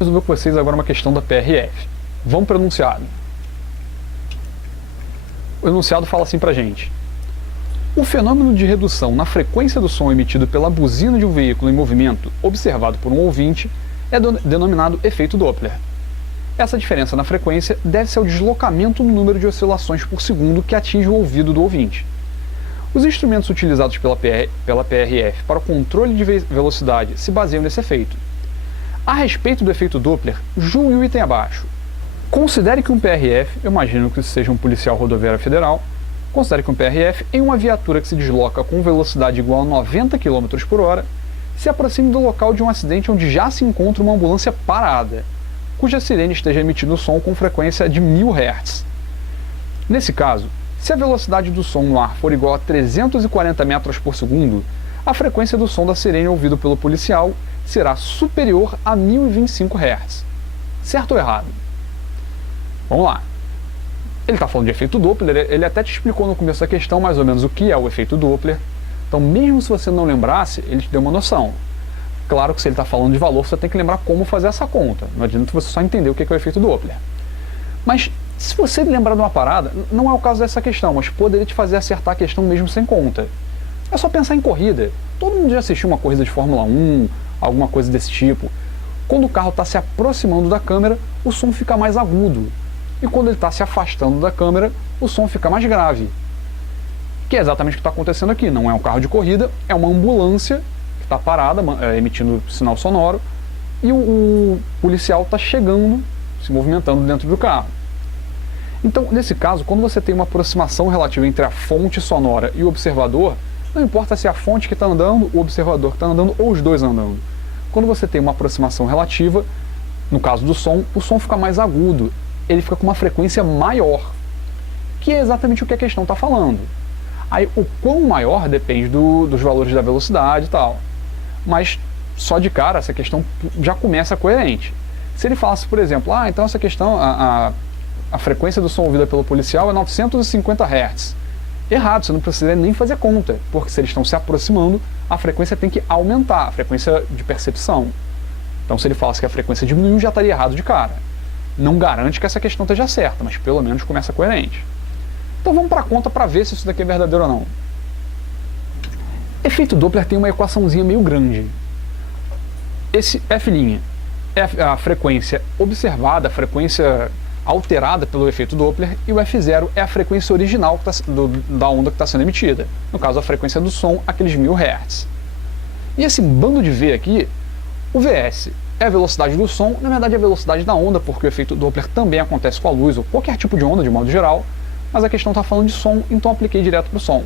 resolver com vocês agora uma questão da PRF. Vamos para o enunciado. O enunciado fala assim pra gente: o fenômeno de redução na frequência do som emitido pela buzina de um veículo em movimento observado por um ouvinte é denominado efeito Doppler. Essa diferença na frequência deve-se ao deslocamento no número de oscilações por segundo que atinge o ouvido do ouvinte. Os instrumentos utilizados pela PRF para o controle de velocidade se baseiam nesse efeito. A respeito do efeito Doppler, julgue o item abaixo. Considere que um PRF, eu imagino que isso seja um policial rodoviário federal, considere que um PRF em uma viatura que se desloca com velocidade igual a 90 km por hora se aproxime do local de um acidente onde já se encontra uma ambulância parada, cuja sirene esteja emitindo som com frequência de 1000 Hz. Nesse caso, se a velocidade do som no ar for igual a 340 metros por segundo, a frequência do som da sirene ouvido pelo policial será superior a 1025 Hz. Certo ou errado? Vamos lá. Ele está falando de efeito Doppler, ele até te explicou no começo da questão mais ou menos o que é o efeito Doppler. Então, mesmo se você não lembrasse, ele te deu uma noção. Claro que se ele está falando de valor, você tem que lembrar como fazer essa conta. Não adianta você só entender o que é o efeito Doppler. Mas, se você lembrar de uma parada, não é o caso dessa questão, mas poderia te fazer acertar a questão mesmo sem conta. É só pensar em corrida. Todo mundo já assistiu uma corrida de Fórmula 1, alguma coisa desse tipo. Quando o carro está se aproximando da câmera, o som fica mais agudo. E quando ele está se afastando da câmera, o som fica mais grave. Que é exatamente o que está acontecendo aqui. Não é um carro de corrida, é uma ambulância que está parada, emitindo sinal sonoro, e o policial está chegando, se movimentando dentro do carro. Então, nesse caso, quando você tem uma aproximação relativa entre a fonte sonora e o observador, não importa se é a fonte que está andando, o observador que está andando, ou os dois andando. Quando você tem uma aproximação relativa, no caso do som, o som fica mais agudo, ele fica com uma frequência maior, que é exatamente o que a questão está falando. Aí, o quão maior depende dos valores da velocidade e tal. Mas, só de cara, essa questão já começa coerente. Se ele falasse, por exemplo, então essa questão, a frequência do som ouvida pelo policial é 950 Hz. Errado, você não precisa nem fazer conta, porque se eles estão se aproximando, a frequência tem que aumentar, a frequência de percepção. Então, se ele falasse que a frequência diminuiu, já estaria errado de cara. Não garante que essa questão esteja certa, mas pelo menos começa coerente. Então vamos para a conta para ver se isso daqui é verdadeiro ou não. Efeito Doppler tem uma equaçãozinha meio grande. Esse F' é a frequência observada, a frequência alterada pelo efeito Doppler, e o F0 é a frequência original da onda que está sendo emitida. No caso, a frequência do som, aqueles 1000 Hz. E esse bando de V aqui, o Vs é a velocidade do som, na verdade é a velocidade da onda, porque o efeito Doppler também acontece com a luz, ou qualquer tipo de onda de modo geral, mas a questão está falando de som, então apliquei direto para o som.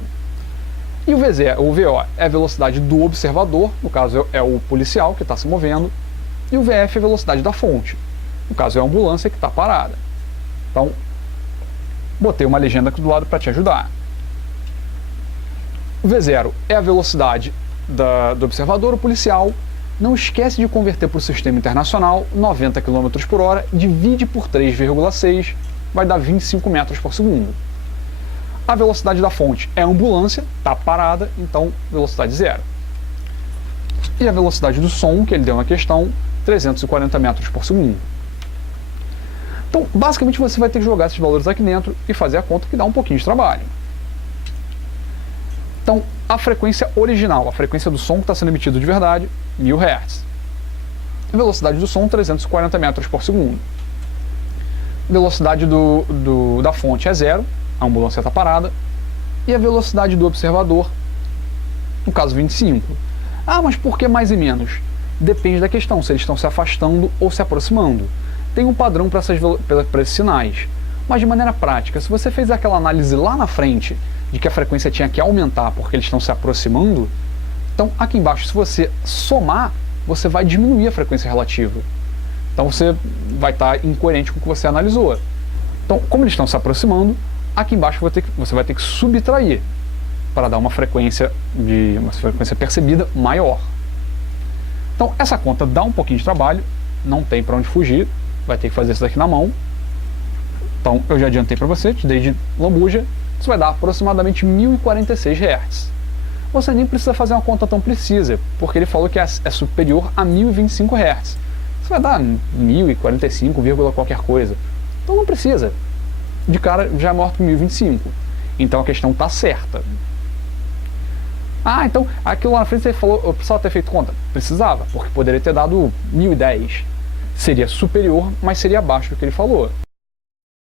E o VO é a velocidade do observador, no caso é o policial que está se movendo, e o VF é a velocidade da fonte, no caso é a ambulância que está parada. Então, botei uma legenda aqui do lado para te ajudar. O V0 é a velocidade do observador, o policial. Não esquece de converter para o sistema internacional, 90 km por hora, divide por 3,6, vai dar 25 metros por segundo. A velocidade da fonte é a ambulância, está parada, então velocidade 0. E a velocidade do som, que ele deu na questão, 340 metros por segundo. Então, basicamente, você vai ter que jogar esses valores aqui dentro e fazer a conta, que dá um pouquinho de trabalho. Então, a frequência original, a frequência do som que está sendo emitido de verdade, 1000 Hz. A velocidade do som, 340 metros por segundo. Velocidade da fonte é 0, a ambulância está parada. E a velocidade do observador, no caso 25. Mas por que mais e menos? Depende da questão, se eles estão se afastando ou se aproximando. Tem um padrão para esses sinais. Mas de maneira prática, se você fez aquela análise lá na frente, de que a frequência tinha que aumentar porque eles estão se aproximando, então aqui embaixo, se você somar, você vai diminuir a frequência relativa. Então você vai estar incoerente com o que você analisou. Então, como eles estão se aproximando, aqui embaixo você vai ter que subtrair para dar uma frequência percebida maior. Então essa conta dá um pouquinho de trabalho, não tem para onde fugir, vai ter que fazer isso daqui na mão. Então eu já adiantei para você, te dei de lambuja, isso vai dar aproximadamente 1046 Hz. Você nem precisa fazer uma conta tão precisa, porque ele falou que é superior a 1025 Hz. Isso vai dar 1045, qualquer coisa. Então não precisa. De cara já é maior que 1025. Então a questão está certa. Ah, então aquilo lá na frente você falou, eu precisava ter feito conta? Precisava, porque poderia ter dado 1010. Seria superior, mas seria abaixo do que ele falou.